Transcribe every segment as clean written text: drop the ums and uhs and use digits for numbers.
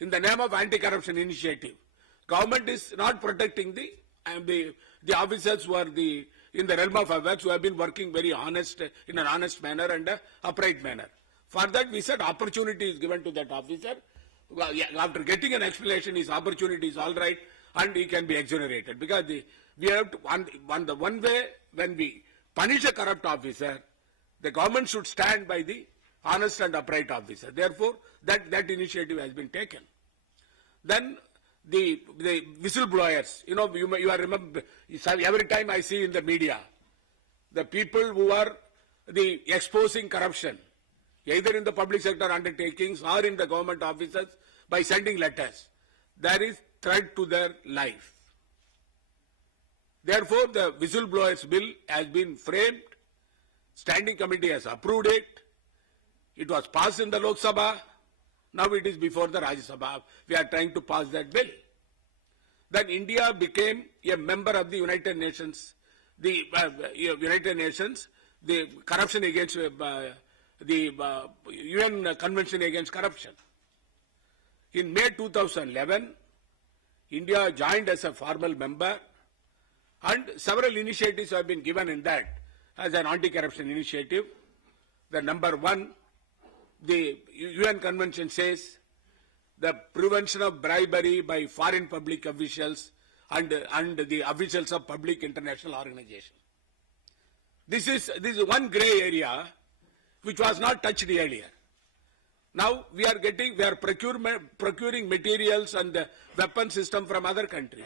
in the name of anti-corruption initiative. Government is not protecting the officers who are in the realm of affairs, who have been working very honest, in an honest manner and upright manner. For that, we said opportunity is given to that officer. Well, yeah, after getting an explanation, his opportunity is all right, and he can be exonerated. Because we have to, the one way when we punish a corrupt officer, the government should stand by the honest and upright officer. Therefore, that initiative has been taken. Then the whistleblowers, you are remember, every time I see in the media, the people who are exposing corruption, either in the public sector undertakings or in the government offices, by sending letters, there is threat to their life. Therefore, the whistleblowers bill has been framed. Standing committee has approved it. It was passed in the Lok Sabha. Now it is before the Rajya Sabha. We are trying to pass that bill. Then India became a member of the United Nations. The corruption against the UN Convention against Corruption. In May 2011, India joined as a formal member, and several initiatives have been given in that as an anti-corruption initiative. The number one, the UN Convention says the prevention of bribery by foreign public officials and the officials of public international organizations. This is one grey area which was not touched earlier. Now we are procuring materials and the weapon system from other countries.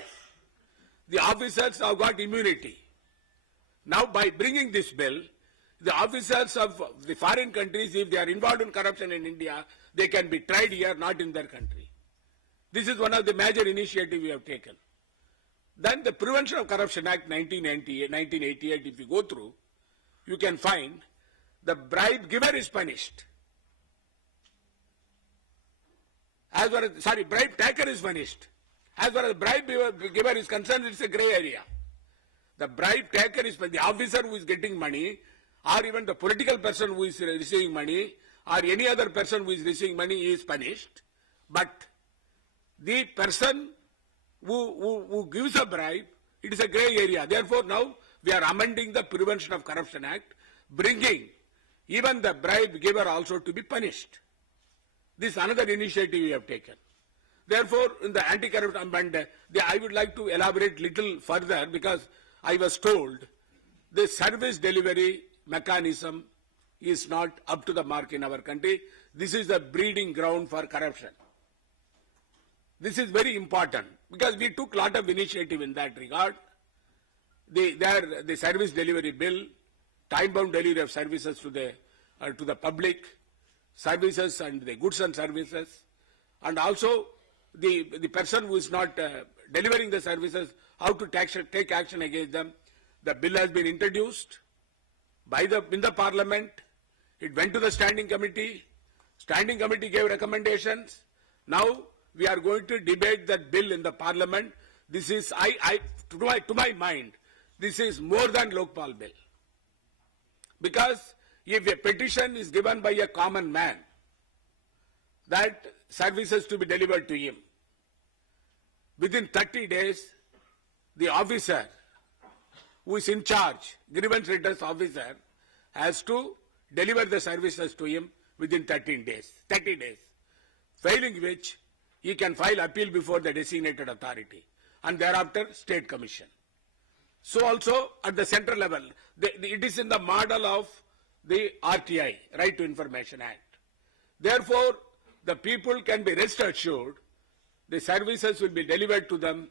The officers have got immunity. Now by bringing this bill, the officers of the foreign countries, if they are involved in corruption in India, they can be tried here, not in their country. This is one of the major initiatives we have taken. Then the Prevention of Corruption Act 1988, if you go through, you can find the bribe giver is punished. Bribe taker is punished. As far as bribe giver is concerned, it's a grey area. The bribe taker is the officer who is getting money, or even the political person who is receiving money, or any other person who is receiving money is punished. But the person who gives a bribe, it is a grey area. Therefore, now we are amending the Prevention of Corruption Act, bringing even the bribe giver also to be punished. This is another initiative we have taken. Therefore, in the anti-corruption amendment, I would like to elaborate little further, because I was told the service delivery mechanism is not up to the mark in our country. This is the breeding ground for corruption. This is very important, because we took a lot of initiative in that regard. The service delivery bill, time-bound delivery of services to the public, services and the goods and services, and also the person who is not delivering the services, how to take action against them. The bill has been introduced in the Parliament. It went to the Standing Committee. Standing Committee gave recommendations. Now we are going to debate that bill in the Parliament. This is, to my mind, this is more than Lokpal bill. Because if a petition is given by a common man, that services to be delivered to him, within 30 days, the officer who is in charge, grievance redress officer, has to deliver the services to him within 30 days, failing which he can file appeal before the designated authority, and thereafter state commission. So also at the central level, it is in the model of the RTI, Right to Information Act. Therefore, the people can be rest assured the services will be delivered to them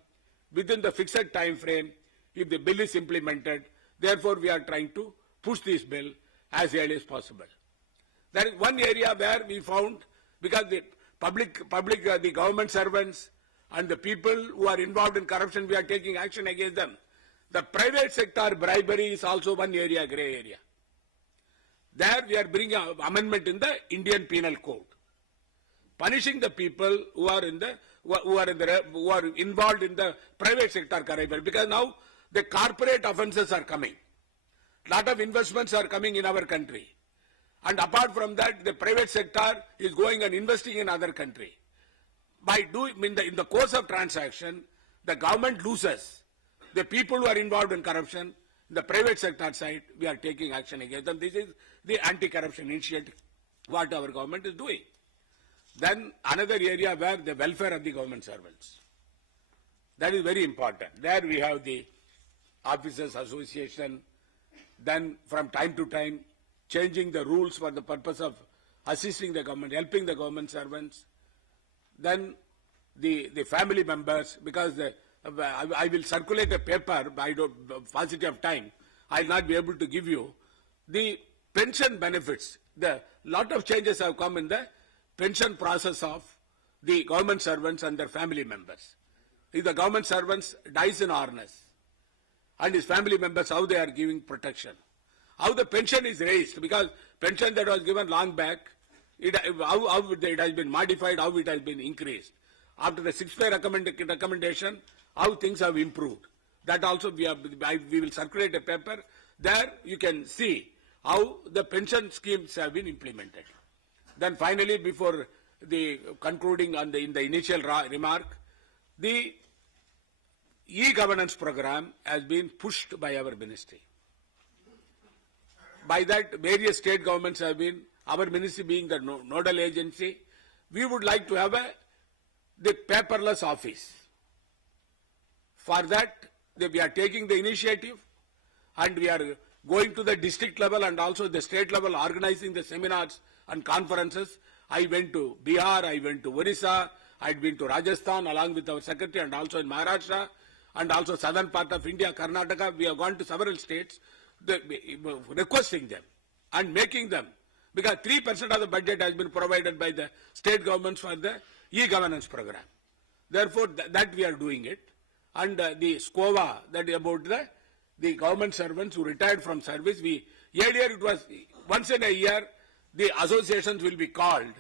within the fixed time frame if the bill is implemented. Therefore, we are trying to push this bill as early as possible. There is one area where we found, because the the government servants and the people who are involved in corruption, we are taking action against them. The private sector bribery is also one area, grey area. There we are bringing an amendment in the Indian Penal Code, punishing the people who are involved in the private sector corruption, because now the corporate offences are coming. Lot of investments are coming in our country, and apart from that, the private sector is going and investing in other country. in the course of transaction, the government loses. The people who are involved in corruption, the private sector side, we are taking action against them. This is the anti-corruption initiative, what our government is doing. Then another area where the welfare of the government servants. That is very important. There we have the Officers Association, then from time to time changing the rules for the purpose of assisting the government, helping the government servants. Then the family members, because I will circulate a paper, by paucity of time, I will not be able to give you the pension benefits. The lot of changes have come in the pension process of the government servants and their family members. If the government servants dies in harness, and his family members, how they are giving protection, how the pension is raised, because pension that was given long back, how it has been modified, how it has been increased. After the 6-pay recommendation, how things have improved. That also we will circulate a paper. There you can see how the pension schemes have been implemented. Then finally, before the concluding on in the initial remark, the e-governance program has been pushed by our ministry. By that, various state governments have been, our ministry being the nodal agency, we would like to have the paperless office. For that, we are taking the initiative, and we are going to the district level and also the state level, organizing the seminars and conferences. I went to Bihar, I went to Orissa, I had been to Rajasthan along with our secretary, and also in Maharashtra, and also southern part of India, Karnataka. We have gone to several states requesting them and making them, because 3% of the budget has been provided by the state governments for the e-governance program. Therefore, that we are doing it. And the SCOVA, that is about the government servants who retired from service, earlier it was once in a year, the associations will be called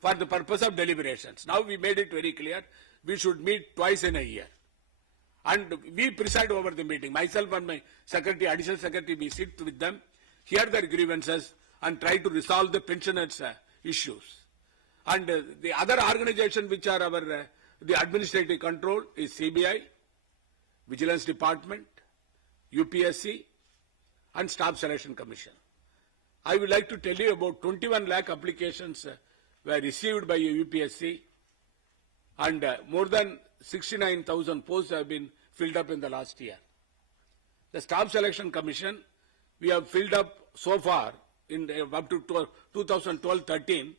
for the purpose of deliberations. Now we made it very clear, we should meet twice in a year. And we preside over the meeting. Myself and my secretary, additional secretary, we sit with them, hear their grievances, and try to resolve the pensioners' issues. And the other organization which are our the administrative control is CBI, Vigilance Department, UPSC, and Staff Selection Commission. I would like to tell you about 21 lakh applications were received by UPSC, and more than 69,000 posts have been filled up in the last year. The Staff Selection Commission, we have filled up so far in up to 2012-13.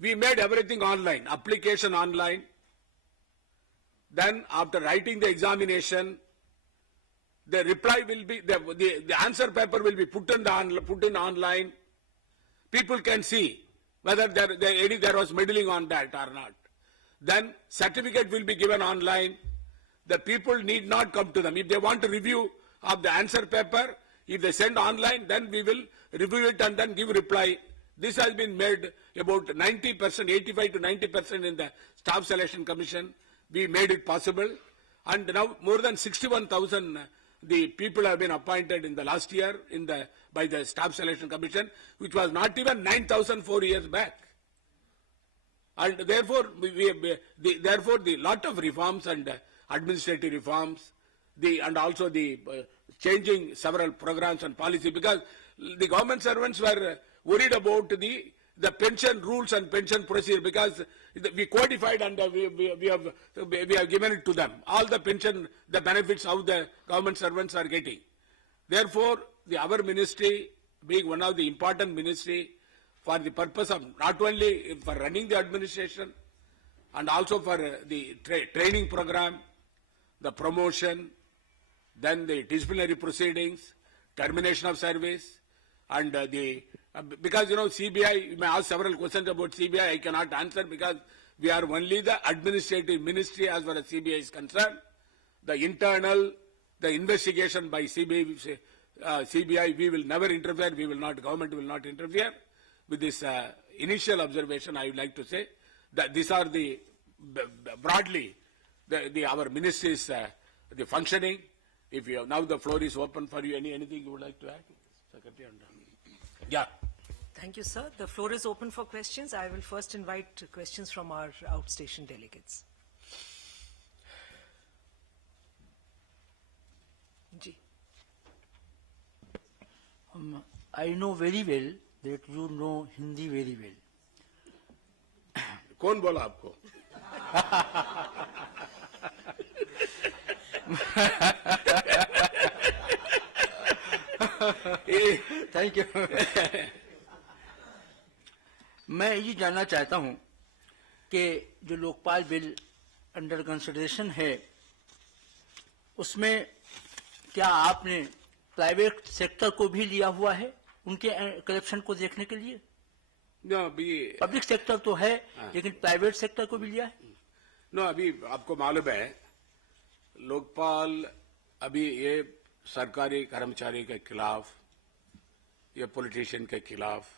We made everything online, application online. Then after writing the examination, the reply will be, the answer paper will be put in online. People can see whether there was meddling on that or not. Then certificate will be given online. The people need not come to them. If they want a review of the answer paper, if they send online, then we will review it and then give reply. This has been made about 90%, 85 to 90% in the Staff Selection Commission. We made it possible. And now more than 61,000 the people have been appointed in the last year by the Staff Selection Commission, which was not even 9,000 4 years back. And therefore, the lot of reforms and administrative reforms, and also the changing several programs and policy, because the government servants were worried about the pension rules and pension procedure, because we codified and we have given it to them. All the pension, the benefits how the government servants are getting. Therefore, our ministry, being one of the important ministry, for the purpose of not only for running the administration and also for the training program, the promotion, then the disciplinary proceedings, termination of service, and because CBI, you may ask several questions about CBI, I cannot answer because we are only the administrative ministry as far as CBI is concerned. The investigation by CBI, we will never interfere, government will not interfere. With this initial observation, I would like to say that these are broadly our ministry's the functioning. If you have, now the floor is open for you. Anything you would like to add, Secretary? Yeah. Thank you, sir. The floor is open for questions. I will first invite questions from our outstation delegates. Ji. I know very well that you know Hindi very well. कौन बोला आपको? Thank you. मैं ये जानना चाहता हूं कि जो लोकपाल बिल अंडर कंसिडरेशन है उसमें क्या आपने प्राइवेट सेक्टर को भी लिया हुआ है उनके करप्शन को देखने के लिए? अभी पब्लिक सेक्टर तो है लेकिन प्राइवेट सेक्टर को भी लिया है? अभी आपको मालूम है लोकपाल अभी ये सरकारी कर्मचारी के खिलाफ, ये पॉलिटिशियन के खिलाफ